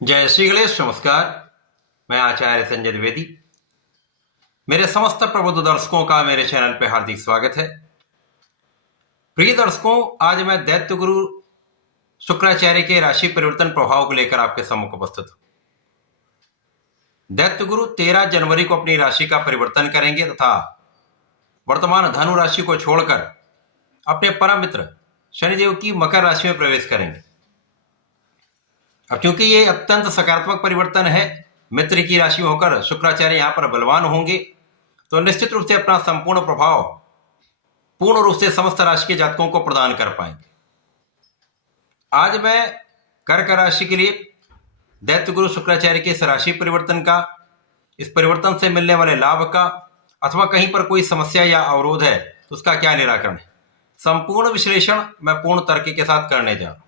जय श्री गणेश। नमस्कार। मैं आचार्य संजय द्विवेदी। मेरे समस्त प्रबुद्ध दर्शकों का मेरे चैनल पे हार्दिक स्वागत है। प्रिय दर्शकों, आज मैं दैत्य गुरु शुक्राचार्य के राशि परिवर्तन प्रभाव को लेकर आपके सम्मुख उपस्थित हूं। दैत्य गुरु 13 जनवरी को अपनी राशि का परिवर्तन करेंगे तथा वर्तमान धनु राशि को छोड़कर अपने परम मित्र शनिदेव की मकर राशि में प्रवेश करेंगे। अब क्योंकि ये अत्यंत सकारात्मक परिवर्तन है, मित्र की राशि में होकर शुक्राचार्य यहां पर बलवान होंगे, तो निश्चित रूप से अपना संपूर्ण प्रभाव पूर्ण रूप से समस्त राशि के जातकों को प्रदान कर पाएंगे। आज मैं कर्क राशि के लिए दैत्य गुरु शुक्राचार्य के इस राशि परिवर्तन का, इस परिवर्तन से मिलने वाले लाभ का, अथवा कहीं पर कोई समस्या या अवरोध है तो उसका क्या निराकरण है, संपूर्ण विश्लेषण मैं पूर्ण तर्क के साथ करने जा रहा हूं।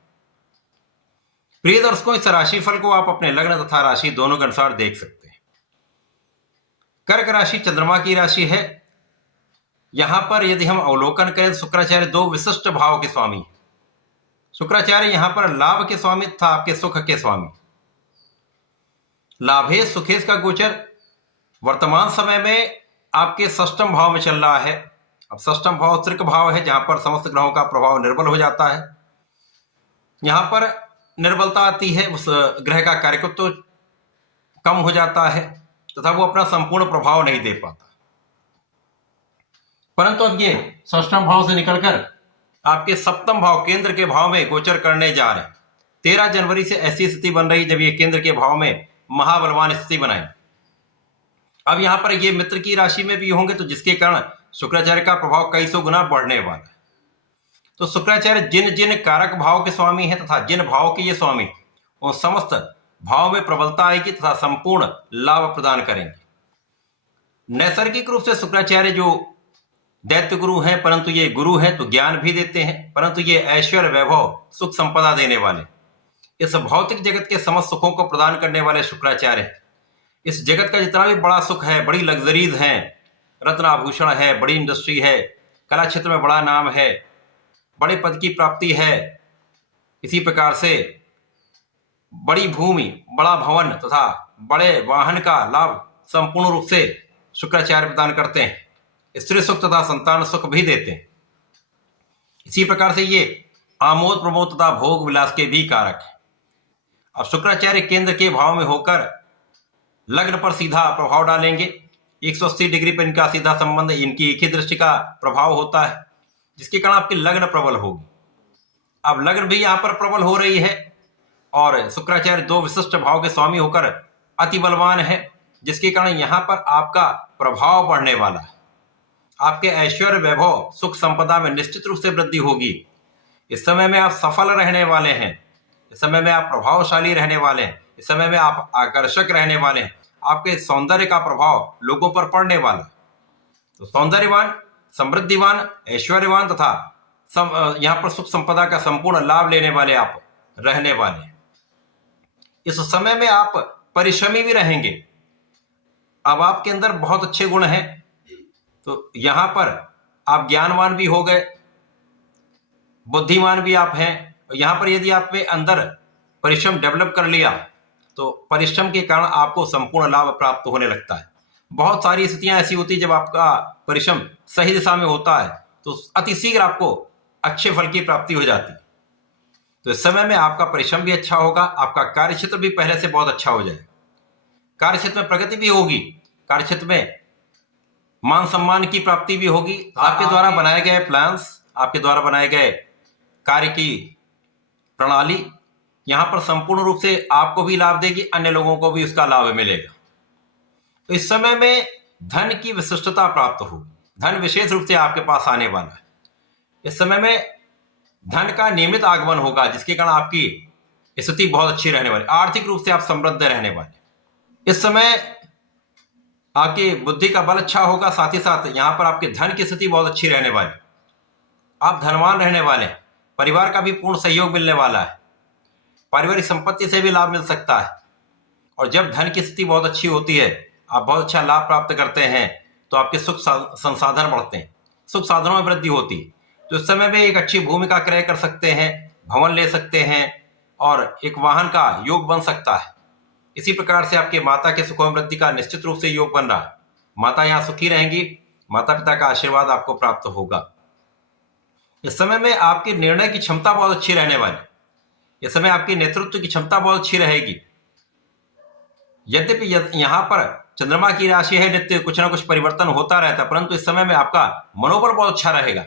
प्रिय दर्शकों, इस राशिफल को आप अपने लग्न तथा राशि दोनों के अनुसार देख सकते हैं। कर्क राशि चंद्रमा की राशि है। यहां पर यदि हम अवलोकन करें तो शुक्राचार्य दो विशिष्ट भाव के स्वामी हैं। शुक्राचार्य यहां पर लाभ के स्वामी तथा आपके सुख के स्वामी। लाभेश सुखेश का गोचर वर्तमान समय में आपके षष्ठम भाव में चल रहा है। अब षष्ठम भाव त्रिक भाव है, जहां पर समस्त ग्रहों का प्रभाव निर्बल हो जाता है। यहां पर निर्बलता आती है, उस ग्रह का कार्यत्व तो कम हो जाता है तथा वो अपना संपूर्ण प्रभाव नहीं दे पाता। परंतु अब ये षष्ठम भाव से निकलकर आपके सप्तम भाव केंद्र के भाव में गोचर करने जा रहे हैं। 13 जनवरी से ऐसी स्थिति बन रही जब ये केंद्र के भाव में महाबलवान स्थिति बनाए। अब यहां पर ये मित्र की राशि में भी होंगे, तो जिसके कारण शुक्राचार्य का प्रभाव कई सौ गुना बढ़ने वाला है। तो शुक्राचार्य जिन जिन कारक भाव के स्वामी हैं तथा जिन भाव के ये स्वामी, उन समस्त भाव में प्रबलता आएगी तथा संपूर्ण लाभ प्रदान करेंगे। नैसर्गिक रूप से शुक्राचार्य जो दैत्य गुरु हैं, परंतु ये गुरु हैं तो ज्ञान भी देते हैं, परंतु ये ऐश्वर्य वैभव सुख संपदा देने वाले, इस भौतिक जगत के समस्त सुखों को प्रदान करने वाले शुक्राचार्य हैं। इस जगत का जितना भी बड़ा सुख है, बड़ी लग्जरीज हैं, रत्न आभूषण है, बड़ी इंडस्ट्री है, कला क्षेत्र में बड़ा नाम है, बड़े पद की प्राप्ति है, इसी प्रकार से बड़ी भूमि, बड़ा भवन तथा बड़े वाहन का लाभ संपूर्ण रूप से शुक्राचार्य प्रदान करते हैं। स्त्री सुख तथा संतान सुख भी देते हैं। इसी प्रकार से ये आमोद प्रमोद तथा भोग विलास के भी कारक है। अब शुक्राचार्य केंद्र के भाव में होकर लग्न पर सीधा प्रभाव डालेंगे। 180 डिग्री पर इनका सीधा संबंध, इनकी एक ही दृष्टि का प्रभाव होता है, जिसके कारण आपकी लग्न प्रबल होगी। अब लग्न भी यहां पर प्रबल हो रही है और शुक्राचार्य दो विशिष्ट भाव के स्वामी होकर अति बलवान है, जिसके कारण यहां पर आपका प्रभाव बढ़ने वाला है। आपके ऐश्वर्य वैभव सुख संपदा में निश्चित रूप से वृद्धि होगी। इस समय में आप सफल रहने वाले हैं, इस समय में आप प्रभावशाली रहने वाले हैं, इस समय में आप आकर्षक रहने वाले हैं। आपके सौंदर्य का प्रभाव लोगों पर पड़ने वाला है। तो सौंदर्यवान, समृद्धिवान, ऐश्वर्यवान तथा यहां पर सुख संपदा का संपूर्ण लाभ लेने वाले आप रहने वाले हैं। इस समय में आप परिश्रमी भी रहेंगे। अब आपके अंदर बहुत अच्छे गुण हैं, तो यहां पर आप ज्ञानवान भी हो गए, बुद्धिमान भी आप हैं। यहां पर यदि आप में अंदर परिश्रम डेवलप कर लिया तो परिश्रम के कारण आपको संपूर्ण लाभ प्राप्त होने लगता है। बहुत सारी स्थितियां ऐसी होती है जब आपका परिश्रम सही दिशा में होता है तो अति शीघ्र आपको अच्छे फल की प्राप्ति हो जाती है। तो इस समय में आपका परिश्रम भी अच्छा होगा, आपका कार्यक्षेत्र भी पहले से बहुत अच्छा हो जाएगा। कार्यक्षेत्र में प्रगति भी होगी, कार्यक्षेत्र में मान सम्मान की प्राप्ति भी होगी। आपके द्वारा बनाए गए प्लान्स, आपके द्वारा बनाए गए कार्य की प्रणाली यहां पर संपूर्ण रूप से आपको भी लाभ देगी, अन्य लोगों को भी उसका लाभ मिलेगा। तो इस समय में धन की विशिष्टता प्राप्त होगी, धन विशेष रूप से आपके पास आने वाला है। इस समय में धन का नियमित आगमन होगा, जिसके कारण आपकी स्थिति बहुत अच्छी रहने वाली, आर्थिक रूप से आप समृद्ध रहने वाले। इस समय आपकी बुद्धि का बल अच्छा होगा, साथ ही साथ यहां पर आपके धन की स्थिति बहुत अच्छी रहने वाली, आप धनवान रहने वाले हैं। परिवार का भी पूर्ण सहयोग मिलने वाला है, पारिवारिक संपत्ति से भी लाभ मिल सकता है। और जब धन की स्थिति बहुत अच्छी होती है, आप बहुत अच्छा लाभ प्राप्त करते हैं, तो आपके सुख संसाधन बढ़ते हैं, सुख साधनों में वृद्धि होती है। तो इस समय में एक अच्छी भूमि का क्रय कर सकते हैं, भवन ले सकते हैं और एक वाहन का योग बन सकता है। किसी प्रकार से आपके माता के सुख एवं वृद्धि का निश्चित रूप से योग बन रहा है। माता यहाँ सुखी रहेंगी, माता पिता का आशीर्वाद आपको प्राप्त होगा। इस समय में आपकी निर्णय की क्षमता बहुत अच्छी रहने वाली। इस समय आपकी नेतृत्व की क्षमता बहुत अच्छी रहेगी। यद्यपि यहाँ पर चंद्रमा की राशि है, नित्य कुछ ना कुछ परिवर्तन होता रहता है, परंतु इस समय में आपका मनोबल बहुत अच्छा रहेगा।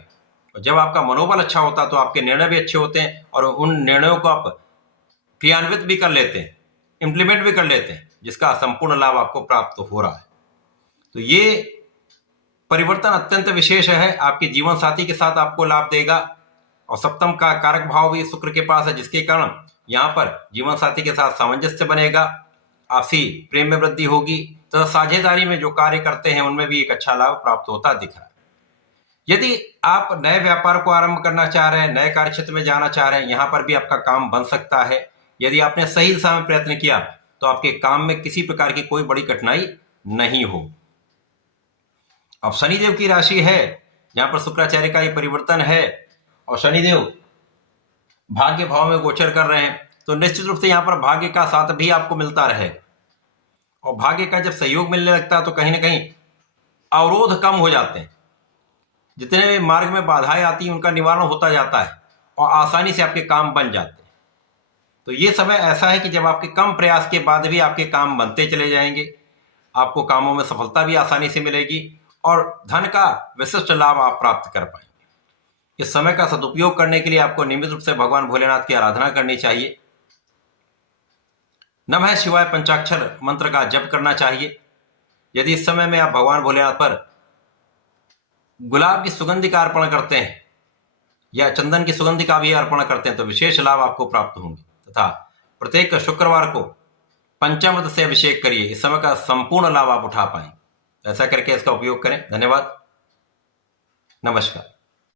और जब आपका मनोबल अच्छा होता है तो आपके निर्णय भी अच्छे होते हैं और उन निर्णयों को आप क्रियान्वित भी कर लेते हैं, इंप्लीमेंट भी कर लेते हैं, जिसका संपूर्ण लाभ आपको प्राप्त हो रहा है। तो ये परिवर्तन अत्यंत विशेष है, आपके जीवन साथी के साथ आपको लाभ देगा। और सप्तम का कारक भाव भी शुक्र के पास है, जिसके कारण यहाँ पर जीवन साथी के साथ सामंजस्य बनेगा, आपसी प्रेम में वृद्धि होगी, तो साझेदारी में जो कार्य करते हैं उनमें भी एक अच्छा लाभ प्राप्त होता दिख रहा है। यदि आप नए व्यापार को आरंभ करना चाह रहे हैं, नए कार्य क्षेत्र में जाना चाह रहे हैं, यहाँ पर भी आपका काम बन सकता है। यदि आपने सही दिशा में प्रयत्न किया तो आपके काम में किसी प्रकार की कोई बड़ी कठिनाई नहीं हो। अब शनिदेव की राशि है, यहाँ पर शुक्राचार्य का ये परिवर्तन है और शनिदेव भाग्य भाव में गोचर कर रहे हैं, तो निश्चित रूप से यहाँ पर भाग्य का साथ भी आपको मिलता रहे। और भाग्य का जब सहयोग मिलने लगता है तो कहीं ना कहीं अवरोध कम हो जाते हैं, जितने मार्ग में बाधाएं आती हैं उनका निवारण होता जाता है और आसानी से आपके काम बन जाते हैं। तो ये समय ऐसा है कि जब आपके कम प्रयास के बाद भी आपके काम बनते चले जाएंगे, आपको कामों में सफलता भी आसानी से मिलेगी और धन का विशिष्ट लाभ आप प्राप्त कर पाएंगे। इस समय का सदुपयोग करने के लिए आपको नियमित रूप से भगवान भोलेनाथ की आराधना करनी चाहिए। नमः शिवाय पंचाक्षर मंत्र का जप करना चाहिए। यदि इस समय में आप भगवान भोलेनाथ पर गुलाब की सुगंधि का अर्पण करते हैं या चंदन की सुगंधि का भी अर्पण करते हैं तो विशेष लाभ आपको प्राप्त होंगे। तथा प्रत्येक शुक्रवार को पंचामृत से अभिषेक करिए, इस समय का संपूर्ण लाभ आप उठा पाएंगे। ऐसा करके इसका उपयोग करें। धन्यवाद, नमस्कार।